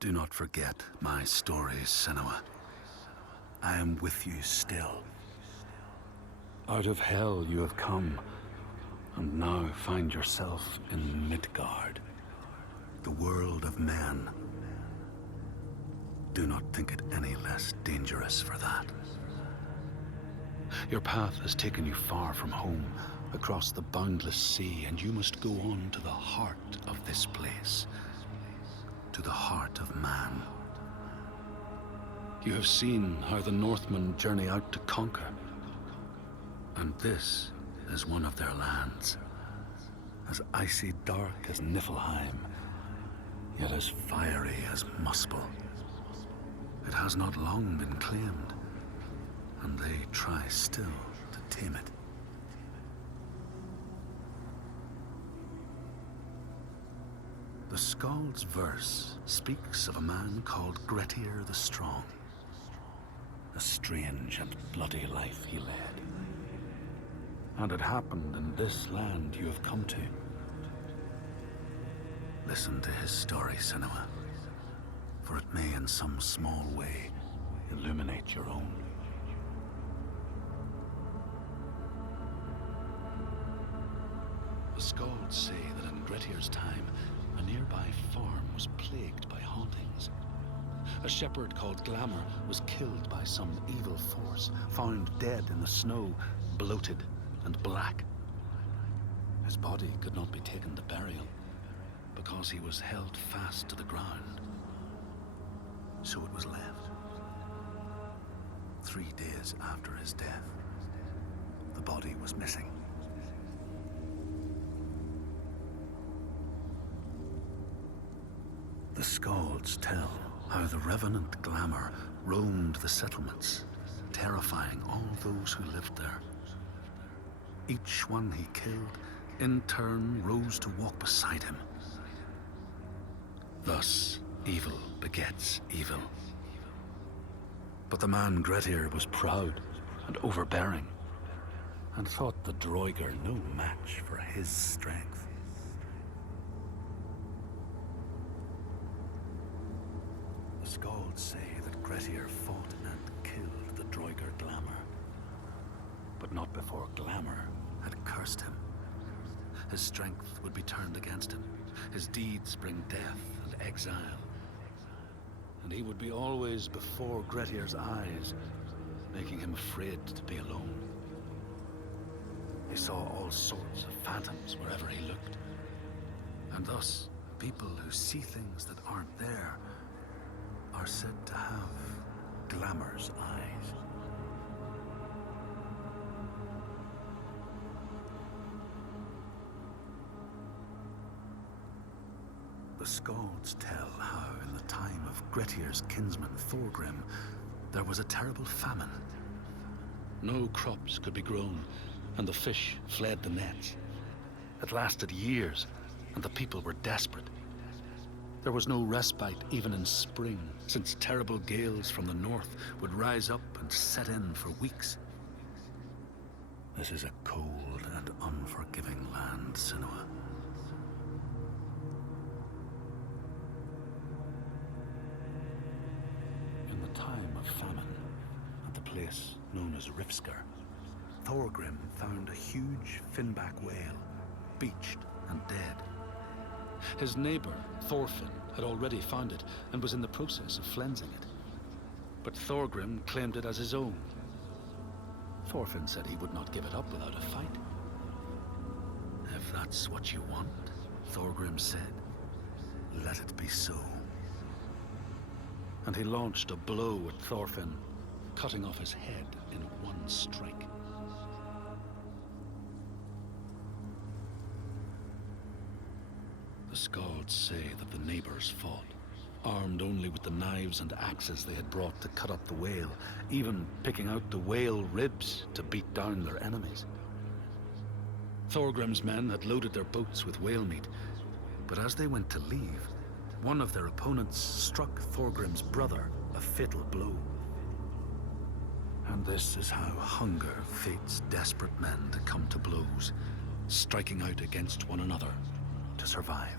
Do not forget my stories, Senua. I am with you still. Out of hell you have come, and now find yourself in Midgard, the world of men. Do not think it any less dangerous for that. Your path has taken you far from home, across the boundless sea, and you must go on to the heart of this place, to the heart of man. You have seen how the Northmen journey out to conquer, and this is one of their lands, as icy dark as Niflheim, yet as fiery as Muspel. It has not long been claimed, and they try still to tame it. The Skald's verse speaks of a man called Grettir the Strong. A strange and bloody life he led. And it happened in this land you have come to. Listen to his story, Senua, for it may in some small way illuminate your own. The Skalds say that in Grettir's time, a nearby farm was plagued by hauntings. A shepherd called Glamour was killed by some evil force, found dead in the snow, bloated and black. His body could not be taken to burial, because he was held fast to the ground. So it was left. 3 days after his death, the body was missing. The Skalds tell how the revenant Glamour roamed the settlements, terrifying all those who lived there. Each one he killed, in turn, rose to walk beside him. Thus, evil begets evil. But the man Grettir was proud and overbearing, and thought the Droiger no match for his strength. The Skalds say that Grettir fought and killed the Droiger Glamour, but not before Glamour had cursed him. His strength would be turned against him, his deeds bring death and exile, and he would be always before Grettir's eyes, making him afraid to be alone. He saw all sorts of phantoms wherever he looked, and thus people who see things that aren't there are said to have Glamour's eyes. The Skalds tell how in the time of Grettir's kinsman Thorgrim, there was a terrible famine. No crops could be grown, and the fish fled the nets. It lasted years, and the people were desperate. There was no respite even in spring, since terrible gales from the north would rise up and set in for weeks. This is a cold and unforgiving land, Senua. In the time of famine, at the place known as Rifskar, Thorgrim found a huge finback whale, beached and dead. His neighbor, Thorfinn, had already found it and was in the process of flensing it. But Thorgrim claimed it as his own. Thorfinn said he would not give it up without a fight. If that's what you want, Thorgrim said, let it be so. And he launched a blow at Thorfinn, cutting off his head in one strike. The Skalds say that the neighbors fought, armed only with the knives and axes they had brought to cut up the whale, even picking out the whale ribs to beat down their enemies. Thorgrim's men had loaded their boats with whale meat, but as they went to leave, one of their opponents struck Thorgrim's brother a fatal blow. And this is how hunger fates desperate men to come to blows, striking out against one another to survive.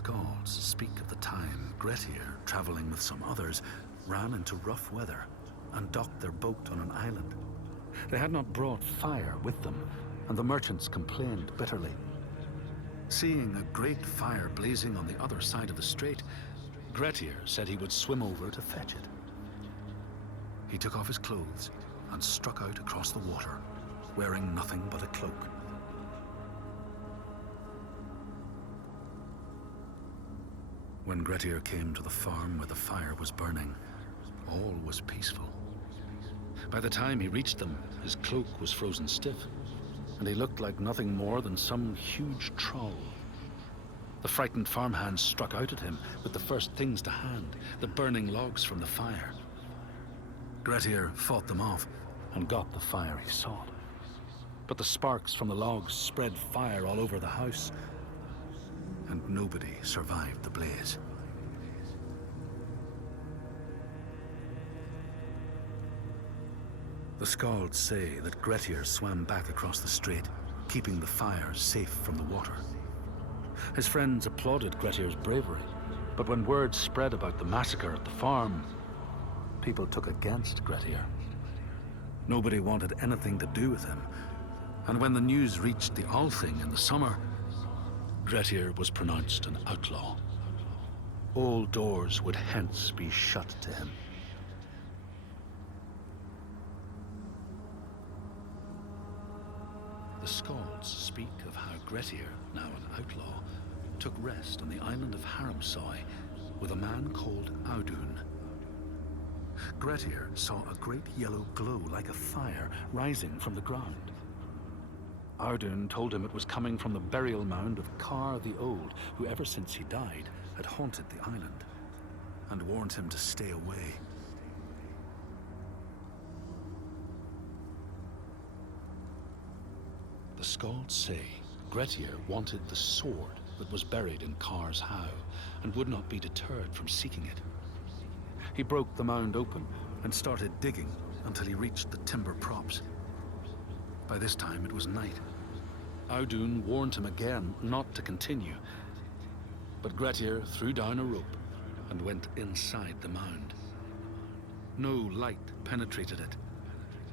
Skalds speak of the time Grettir, traveling with some others, ran into rough weather and docked their boat on an island. They had not brought fire with them, and the merchants complained bitterly. Seeing a great fire blazing on the other side of the strait, Grettir said he would swim over to fetch it. He took off his clothes and struck out across the water, wearing nothing but a cloak. When Grettir came to the farm where the fire was burning, all was peaceful. By the time he reached them, his cloak was frozen stiff, and he looked like nothing more than some huge troll. The frightened farmhands struck out at him with the first things to hand, the burning logs from the fire. Grettir fought them off and got the fire he sought. But the sparks from the logs spread fire all over the house, and nobody survived the blaze. The Skalds say that Grettir swam back across the strait, keeping the fire safe from the water. His friends applauded Grettir's bravery, but when word spread about the massacre at the farm, people took against Grettir. Nobody wanted anything to do with him, and when the news reached the Althing in the summer, Grettir was pronounced an outlaw. All doors would hence be shut to him. The Skalds speak of how Grettir, now an outlaw, took rest on the island of Haramsoi with a man called Audun. Grettir saw a great yellow glow like a fire rising from the ground. Audun told him it was coming from the burial mound of Kar the Old, who ever since he died had haunted the island, and warned him to stay away. The Skalds say Grettir wanted the sword that was buried in Kar's howe, and would not be deterred from seeking it. He broke the mound open and started digging until he reached the timber props. By this time it was night. Audun warned him again not to continue, but Grettir threw down a rope and went inside the mound. No light penetrated it,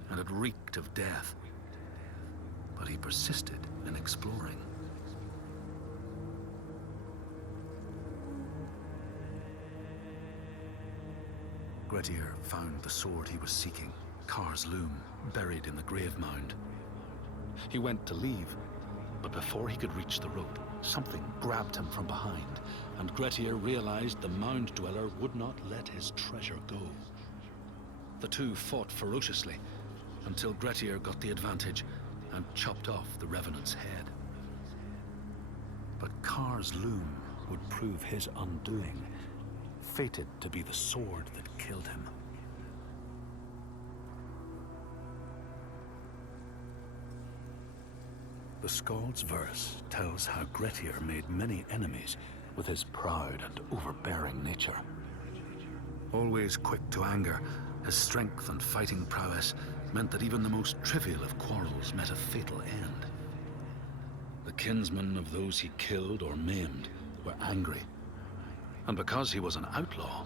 and it reeked of death. But he persisted in exploring. Grettir found the sword he was seeking, Kar's loom, buried in the grave mound. He went to leave, but before he could reach the rope, something grabbed him from behind, and Grettir realized the mound dweller would not let his treasure go. The two fought ferociously until Grettir got the advantage and chopped off the revenant's head. But Kar's loom would prove his undoing, fated to be the sword that killed him. The Skald's verse tells how Grettir made many enemies with his proud and overbearing nature. Always quick to anger, his strength and fighting prowess meant that even the most trivial of quarrels met a fatal end. The kinsmen of those he killed or maimed were angry, and because he was an outlaw,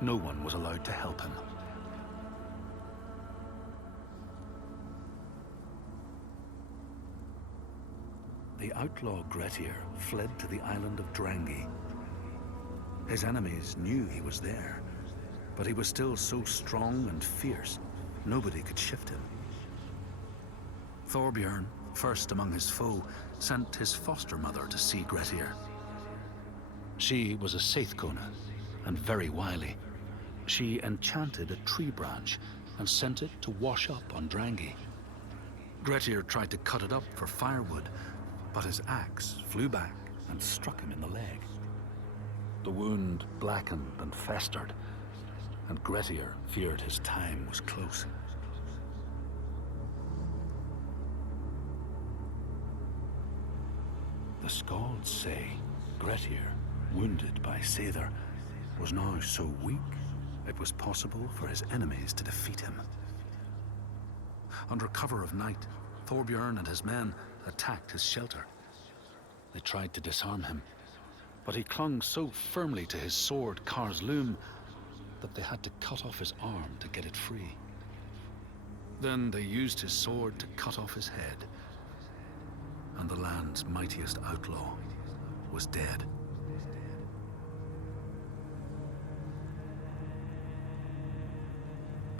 no one was allowed to help him. The outlaw Grettir fled to the island of Drangi. His enemies knew he was there, but he was still so strong and fierce, nobody could shift him. Thorbjorn, first among his foe, sent his foster mother to see Grettir. She was a Seithkona, and very wily. She enchanted a tree branch and sent it to wash up on Drangi. Grettir tried to cut it up for firewood, but his axe flew back and struck him in the leg. The wound blackened and festered, and Grettir feared his time was close. The Skalds say Grettir, wounded by Seve, was now so weak it was possible for his enemies to defeat him. Under cover of night, Thorbjorn and his men attacked his shelter. They tried to disarm him, but he clung so firmly to his sword, Kar's loom, that they had to cut off his arm to get it free. Then they used his sword to cut off his head, and the land's mightiest outlaw was dead.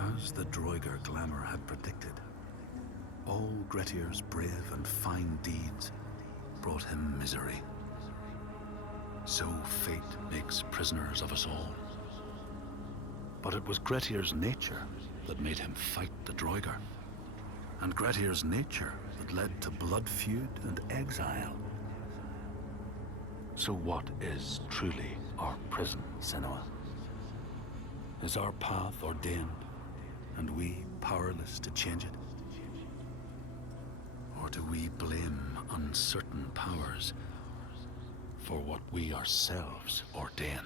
As the Droigar glamour had predicted, all Gretir's brave and fine deeds brought him misery. So fate makes prisoners of us all. But it was Gretir's nature that made him fight the Droigar, and Gretir's nature that led to blood feud and exile. So what is truly our prison, Senua? Is our path ordained, and we powerless to change it? Or do we blame uncertain powers for what we ourselves ordain?